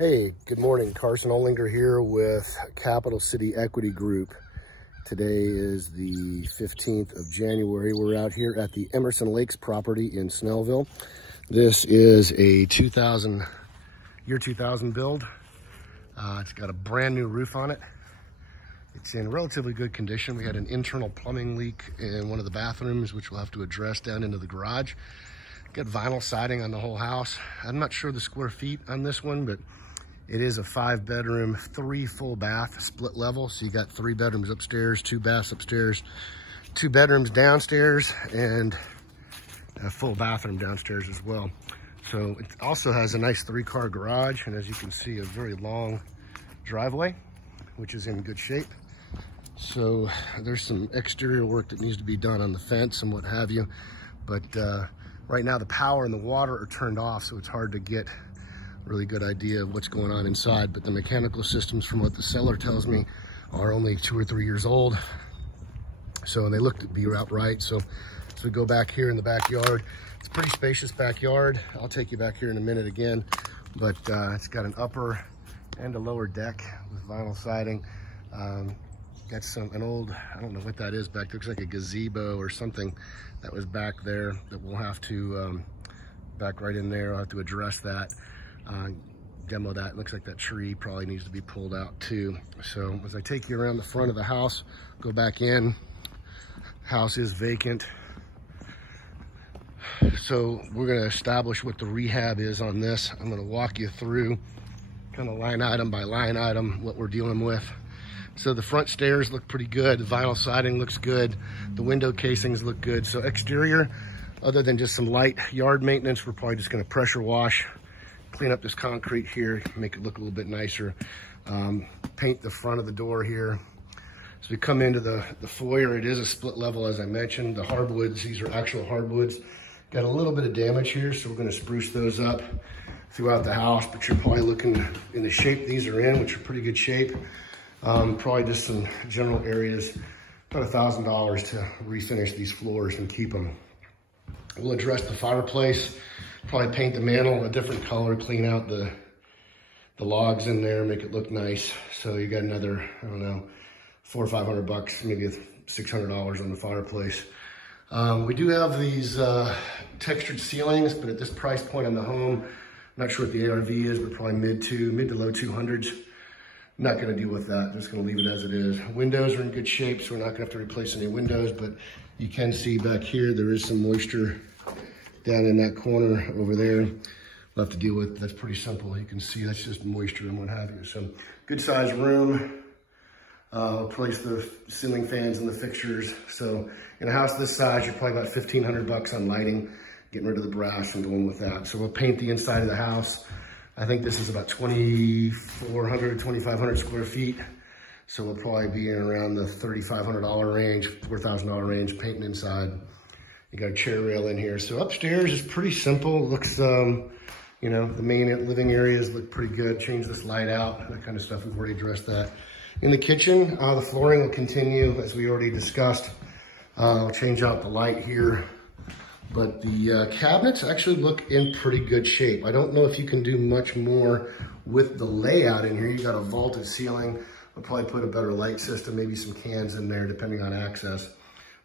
Hey, good morning. Carson Olinger here with Capital City Equity Group. Today is the 15th of January. We're out here at the Emerson Lakes property in Snellville. This is a year 2000 build. It's got a brand new roof on it. It's in relatively good condition. We had an internal plumbing leak in one of the bathrooms, which we'll have to address down into the garage. Got vinyl siding on the whole house. I'm not sure the square feet on this one, but it is a 5-bedroom, 3 full bath, split level. So you got 3 bedrooms upstairs, 2 baths upstairs, 2 bedrooms downstairs, and a full bathroom downstairs as well. So it also has a nice 3-car garage, and as you can see, a very long driveway, which is in good shape. So there's some exterior work that needs to be done on the fence and what have you. But right now the power and the water are turned off, so it's hard to get really good idea of what's going on inside. But the mechanical systems, from what the seller tells me, are only 2 or 3 years old. So they look to be outright. So as we go back here in the backyard, it's a pretty spacious backyard. I'll take you back here in a minute again. But it's got an upper and a lower deck with vinyl siding. Got an old, I don't know what that is back there. Looks like a gazebo or something that was back there that we'll have to, back right in there, I'll have to address that. Demo that. It looks like that tree probably needs to be pulled out too. So as I take you around the front of the house, go back in, house is vacant. So we're going to establish what the rehab is on this. I'm going to walk you through kind of line item by line item what we're dealing with. So the front stairs look pretty good. The vinyl siding looks good. The window casings look good. So exterior, other than just some light yard maintenance, we're probably just going to pressure wash, clean up this concrete here, make it look a little bit nicer. Paint the front of the door here. As we come into the foyer, it is a split level, as I mentioned. The hardwoods, these are actual hardwoods. Got a little bit of damage here, so we're gonna spruce those up throughout the house, but you're probably looking in the shape these are in, which are pretty good shape. Probably just some general areas, about $1,000 to refinish these floors and keep them. We'll address the fireplace. Probably paint the mantle a different color, clean out the logs in there, make it look nice. So you got another, I don't know, $400 or $500, maybe $600 on the fireplace. We do have these textured ceilings, but at this price point on the home, I'm not sure what the ARV is, but probably mid to low 200s. Not gonna deal with that, just gonna leave it as it is. Windows are in good shape, so we're not gonna have to replace any windows, but you can see back here, there is some moisture down in that corner over there. We'll have to deal with, that's pretty simple. You can see that's just moisture and what have you. So good sized room. Replace the ceiling fans and the fixtures. So in a house this size, you're probably about $1,500 on lighting, getting rid of the brass and going with that. So we'll paint the inside of the house. I think this is about 2,400, 2,500 square feet. So we'll probably be in around the $3,500 range, $4,000 range, painting inside. You got a chair rail in here. So upstairs is pretty simple. Looks, you know, the main living areas look pretty good. Change this light out, that kind of stuff. We've already addressed that. In the kitchen, the flooring will continue as we already discussed. We'll change out the light here. But the cabinets actually look in pretty good shape. I don't know if you can do much more with the layout in here. You got a vaulted ceiling. We'll probably put a better light system, maybe some cans in there depending on access.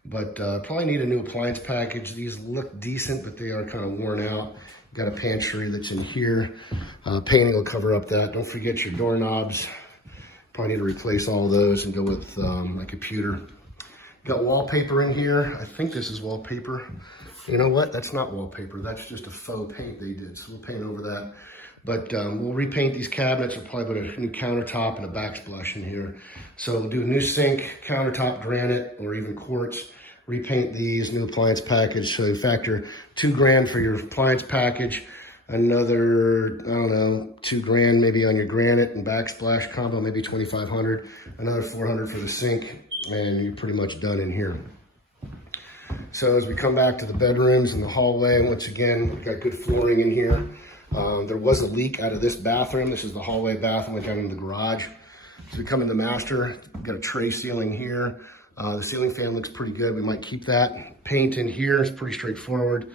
But probably need a new appliance package. These look decent, but they are kind of worn out. Got a pantry that's in here. Painting will cover up that. Don't forget your doorknobs. Probably need to replace all of those and go with my computer. Got wallpaper in here. I think this is wallpaper. You know what? That's not wallpaper. That's just a faux paint they did. So we'll paint over that. But we'll repaint these cabinets. We'll probably put a new countertop and a backsplash in here. So we'll do a new sink, countertop granite, or even quartz. Repaint these, new appliance package. So you factor $2,000 for your appliance package. Another, I don't know, $2,000 maybe on your granite and backsplash combo, maybe $2,500. Another $400 for the sink, and you're pretty much done in here. So as we come back to the bedrooms and the hallway, once again, we've got good flooring in here. There was a leak out of this bathroom. This is the hallway bathroom, went down into the garage. So we come in the master, we've got a tray ceiling here. The ceiling fan looks pretty good. We might keep that. Paint in here is pretty straightforward.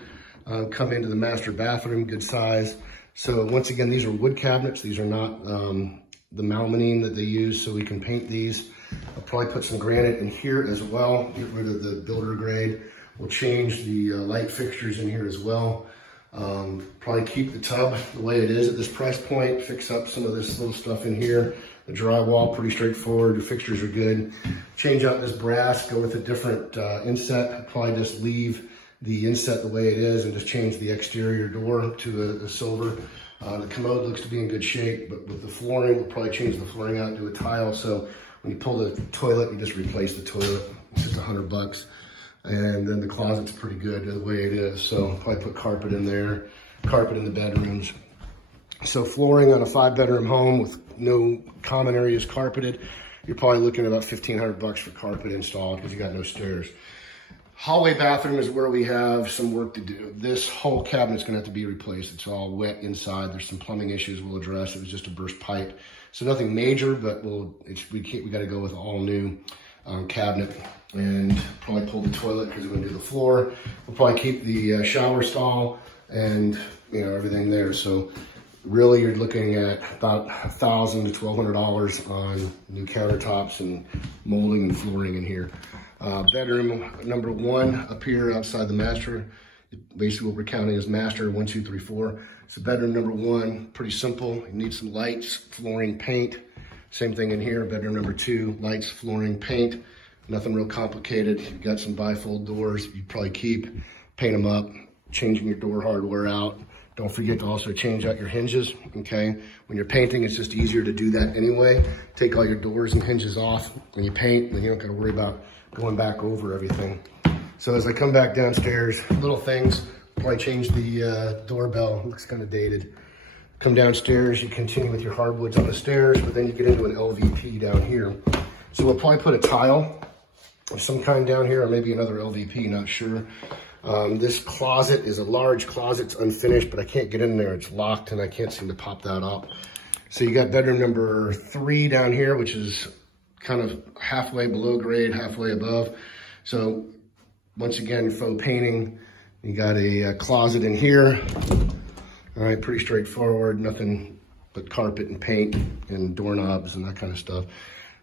Come into the master bathroom, good size. So once again, these are wood cabinets. These are not the melamine that they use, so we can paint these. I'll probably put some granite in here as well, get rid of the builder grade. We'll change the light fixtures in here as well. Probably keep the tub the way it is at this price point, fix up some of this little stuff in here. The drywall, pretty straightforward, the fixtures are good. Change out this brass, go with a different inset. I'll probably just leave the inset the way it is and just change the exterior door to a silver. The commode looks to be in good shape, but with the flooring, we'll probably change the flooring out to a tile. So when you pull the toilet, you just replace the toilet. It's just $100. And then the closet's pretty good the way it is. So I'll probably put carpet in there, carpet in the bedrooms. So flooring on a 5-bedroom home with no common areas carpeted, you're probably looking at about $1,500 for carpet installed because you got no stairs. Hallway bathroom is where we have some work to do. This whole cabinet's gonna have to be replaced. It's all wet inside. There's some plumbing issues we'll address. It was just a burst pipe. So nothing major, but we gotta go with all new cabinet, and probably pull the toilet because we're gonna do the floor. We'll probably keep the shower stall and everything there. So really you're looking at about $1,000 to $1,200 on new countertops and molding and flooring in here. Bedroom number 1 up here outside the master. Basically what we're counting is master 1, 2, 3, 4. So bedroom number 1, pretty simple. You need some lights, flooring, paint. Same thing in here. Bedroom number 2, lights, flooring, paint. Nothing real complicated. You've got some bifold doors you probably keep, paint them up, changing your door hardware out. Don't forget to also change out your hinges, okay? When you're painting, it's just easier to do that anyway. Take all your doors and hinges off when you paint, and you don't gotta worry about going back over everything. So as I come back downstairs, little things, probably change the doorbell, it looks kind of dated. Come downstairs, you continue with your hardwoods on the stairs, but then you get into an LVP down here. So we'll probably put a tile of some kind down here, or maybe another LVP, not sure. This closet is a large closet, it's unfinished, but I can't get in there, it's locked and I can't seem to pop that up. So you got bedroom number 3 down here, which is kind of halfway below grade, halfway above. So once again, faux painting. You got a closet in here. All right, pretty straightforward, nothing but carpet and paint and doorknobs and that kind of stuff.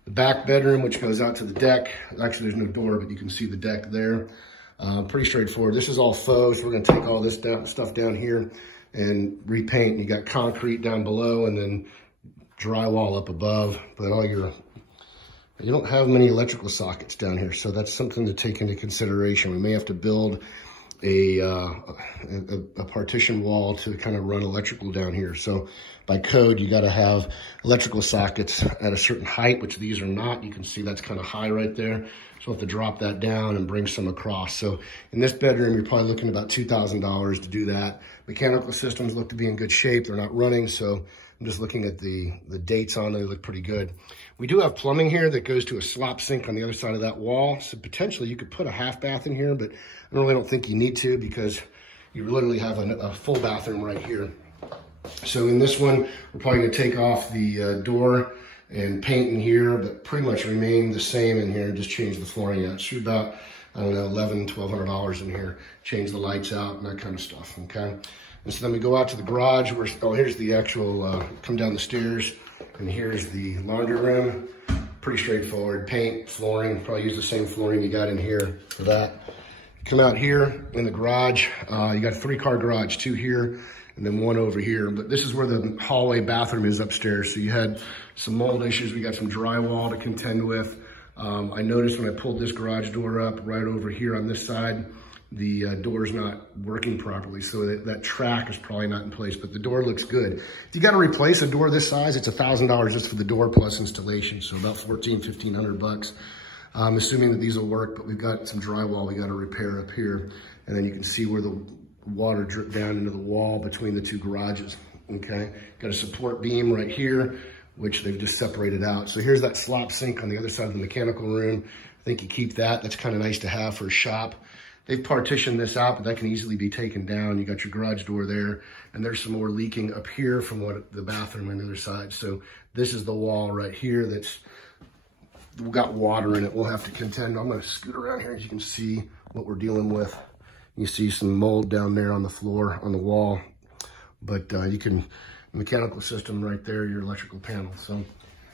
The back bedroom, which goes out to the deck. Actually, there's no door, but you can see the deck there. Pretty straightforward. This is all faux, so we're gonna take all this stuff down here and repaint. You got concrete down below and then drywall up above, but you don't have many electrical sockets down here, so that's something to take into consideration. We may have to build a partition wall to kind of run electrical down here. So by code, you got to have electrical sockets at a certain height, which these are not. You can see that's kind of high right there. So we'll have to drop that down and bring some across. So in this bedroom, you're probably looking at about $2,000 to do that. Mechanical systems look to be in good shape. They're not running, so I'm just looking at the dates on them. They look pretty good. We do have plumbing here that goes to a slop sink on the other side of that wall. So potentially you could put a half bath in here, but I really don't think you need to because you literally have a full bathroom right here. So in this one, we're probably gonna take off the door and paint in here, but pretty much remain the same in here, just change the flooring out. It's about, I don't know, $1,100, $1,200 in here. Change the lights out and that kind of stuff, okay? And so then we go out to the garage. Here's the actual, come down the stairs, and here's the laundry room. Pretty straightforward, paint, flooring, probably use the same flooring you got in here for that. Come out here in the garage, you got a 3-car garage, 2 here, and then 1 over here. But this is where the hallway bathroom is upstairs. So you had some mold issues. We got some drywall to contend with. I noticed when I pulled this garage door up right over here on this side, the door's not working properly. So that track is probably not in place, but the door looks good. If you got to replace a door this size, it's $1,000 just for the door plus installation. So about $1,500. Assuming that these will work, but we've got some drywall we got to repair up here. And then you can see where the water dripped down into the wall between the 2 garages, okay? Got a support beam right here, which they've just separated out. So here's that slop sink on the other side of the mechanical room. I think you keep that. That's kind of nice to have for a shop. They've partitioned this out, but that can easily be taken down. You got your garage door there, and there's some more leaking up here from the bathroom on the other side. So this is the wall right here that's got water in it. We'll have to contend. I'm gonna scoot around here as you can see what we're dealing with. You see some mold down there on the floor, on the wall. But you can, mechanical system right there, your electrical panel. So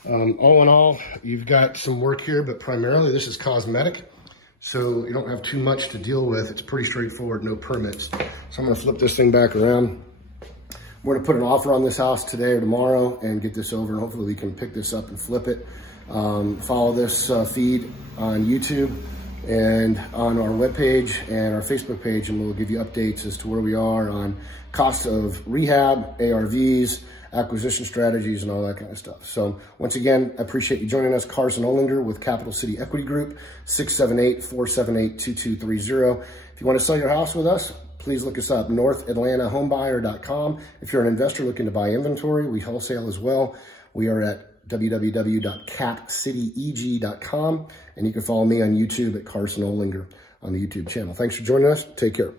all in all, you've got some work here, but primarily this is cosmetic. So you don't have too much to deal with. It's pretty straightforward, no permits. So I'm gonna flip this thing back around. We're gonna put an offer on this house today or tomorrow and get this over, and hopefully we can pick this up and flip it. Follow this feed on YouTube and on our webpage and our Facebook page, and we'll give you updates as to where we are on cost of rehab, ARVs, acquisition strategies, and all that kind of stuff. So once again, I appreciate you joining us. Carson Olinger with Capital City Equity Group, 678-478-2230. If you want to sell your house with us, please look us up, NorthAtlantaHomebuyer.com. If you're an investor looking to buy inventory, we wholesale as well. We are at www.capcityeg.com, and you can follow me on YouTube at Carson Olinger on the YouTube channel. Thanks for joining us. Take care.